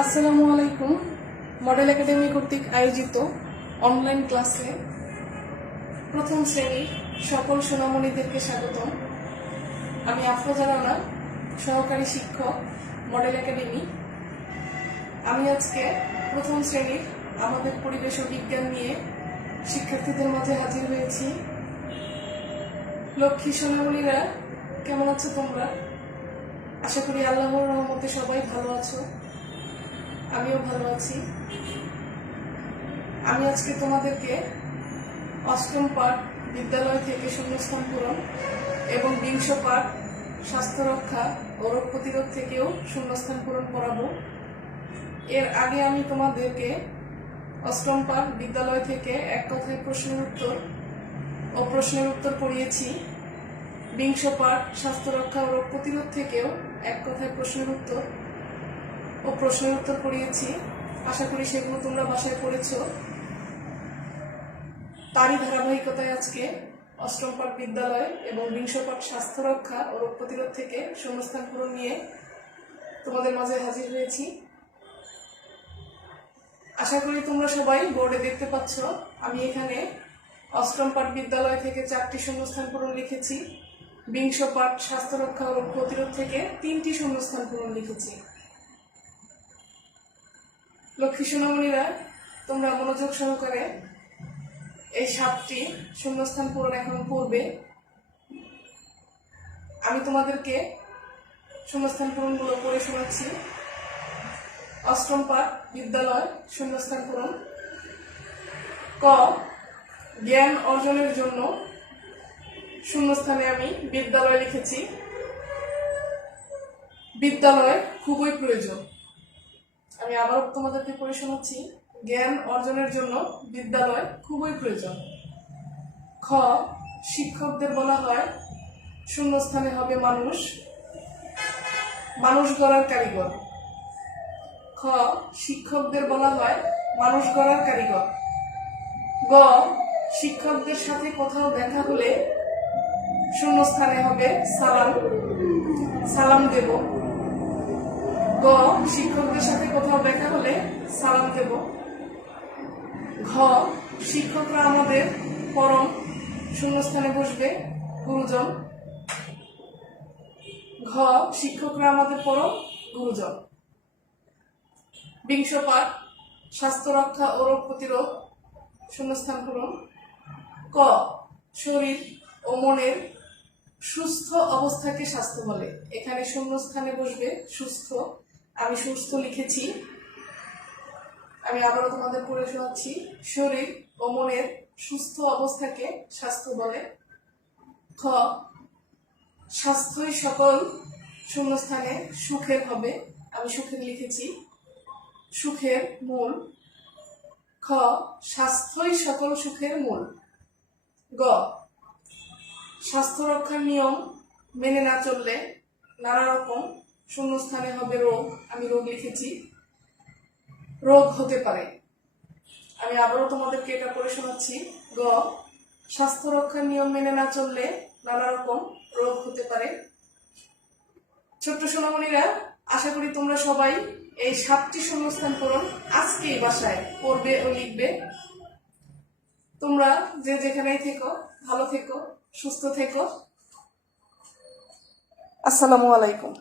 আসসালামু আলাইকুম। Model academy কর্তৃক আয়োজিত অনলাইন ক্লাসে প্রথম শ্রেণীর সকল সোনামণিদেরকে স্বাগতম। আমি আফরোজা রানা, সহকারী শিক্ষক, মডেল একাডেমি। আমি আজকে প্রথম শ্রেণীর আমাদের পরিবেশ ও বিজ্ঞান নিয়ে শিক্ষার্থীদের মাঝে হাজির হয়েছি। লক্ষ্মী সোনামণিরা, কেমন আছো তোমরা? আশা করি আল্লাহর রহমতে সবাই ভালো আছো। আমিও ভালো আছি। আমি আজকে তোমাদেরকে অষ্টম পাঠ বিদ্যালয় থেকে শূন্যস্থান পূরণ এবং বিংশ পাঠ স্বাস্থ্য রক্ষা ও রোগ প্রতিরোধ থেকেও শূন্যস্থান পূরণ করাবো। এর আগে আমি তোমাদেরকে অষ্টম পাঠ বিদ্যালয় থেকে এক কথায় প্রশ্নের উত্তর পড়িয়েছি। বিংশ পাঠ স্বাস্থ্য রক্ষা ও রোগ প্রতিরোধ থেকেও এক কথায় প্রশ্নের উত্তর পড়িয়েছি। আশা করি সেগুলো তোমরা বাসায় পড়েছ। তারই ধারাবাহিকতায় আজকে অষ্টম পাঠ বিদ্যালয় এবং বিংশ পাঠ স্বাস্থ্য রক্ষা ও রোগ প্রতিরোধ থেকে শূন্যস্থান পূরণ নিয়ে তোমাদের মাঝে হাজির হয়েছি। আশা করি তোমরা সবাই বোর্ডে দেখতে পাচ্ছ, আমি এখানে অষ্টম পাঠ বিদ্যালয় থেকে 4টি শূন্যস্থান পূরণ লিখেছি, বিংশ পাঠ স্বাস্থ্য রক্ষা ও রোগ প্রতিরোধ থেকে 3টি শূন্যস্থান পূরণ লিখেছি। লক্ষ্মী সোনামণিরা, তোমরা মনোযোগ সহকারে এই 7টি শূন্যস্থান পূরণ এখন পড়বে। আমি তোমাদেরকে শূন্যস্থান পূরণগুলো পড়ে শোনাচ্ছি। অষ্টম পাঠ বিদ্যালয় শূন্যস্থান পূরণ। ক, জ্ঞান অর্জনের জন্য শূন্যস্থানে আমি বিদ্যালয় লিখেছি। বিদ্যালয় খুবই প্রয়োজন। আমি আবার তোমাদেরকে পড়ে শোনাচ্ছি। জ্ঞান অর্জনের জন্য বিদ্যালয় খুবই প্রয়োজন। খ, শিক্ষকদের বলা হয় শূন্যস্থানে হবে মানুষ গড়ার কারিগর। খ, শিক্ষকদের বলা হয় মানুষ গড়ার কারিগর। গ, শিক্ষকদের সাথে কোথাও দেখা হলে শূন্যস্থানে হবে সালাম দেব। গ, শিক্ষকদের সাথে কোথাও দেখা হলে সালাম দেব। ঘ, শিক্ষকরা আমাদের পরম শূন্যস্থানে বসবে গুরুজন। ঘ, শিক্ষকরা আমাদের পরম গুরুজন। বিংশ পাঠ স্বাস্থ্য রক্ষা ও রোগ প্রতিরোধ শূন্যস্থান পূরণ। ক, শরীর ও মনের সুস্থ অবস্থাকে স্বাস্থ্য বলে। এখানে শূন্যস্থানে বসবে সুস্থ। আমি সুস্থ লিখেছি। আমি আবারও তোমাদের পড়ে শোনাচ্ছি। শরীর ও মনের সুস্থ অবস্থাকে স্বাস্থ্য বলে। খ, স্বাস্থ্যই সকল শূন্যস্থানে সুখের হবে। আমি সুখের লিখেছি। সুখের মূল। খ, স্বাস্থ্যই সকল সুখের মূল। গ, স্বাস্থ্য রক্ষার নিয়ম মেনে না চললে নানা রকম শূন্যস্থানে হবে রোগ। আমি রোগ লিখেছি। রোগ হতে পারে। আমি আবারও তোমাদেরকে এটা পড়ে শোনাচ্ছি। গ, স্বাস্থ্য রক্ষার নিয়ম মেনে না চললে নানা রকম রোগ হতে পারে। ছোট্ট সোনামণিরা, আশা করি তোমরা সবাই এই 7টি শূন্যস্থান পূরণ আজকেই বাসায় পড়বে ও লিখবে। তোমরা যে যেখানেই থেকো ভালো থেকো, সুস্থ থেকো। আসসালামু আলাইকুম।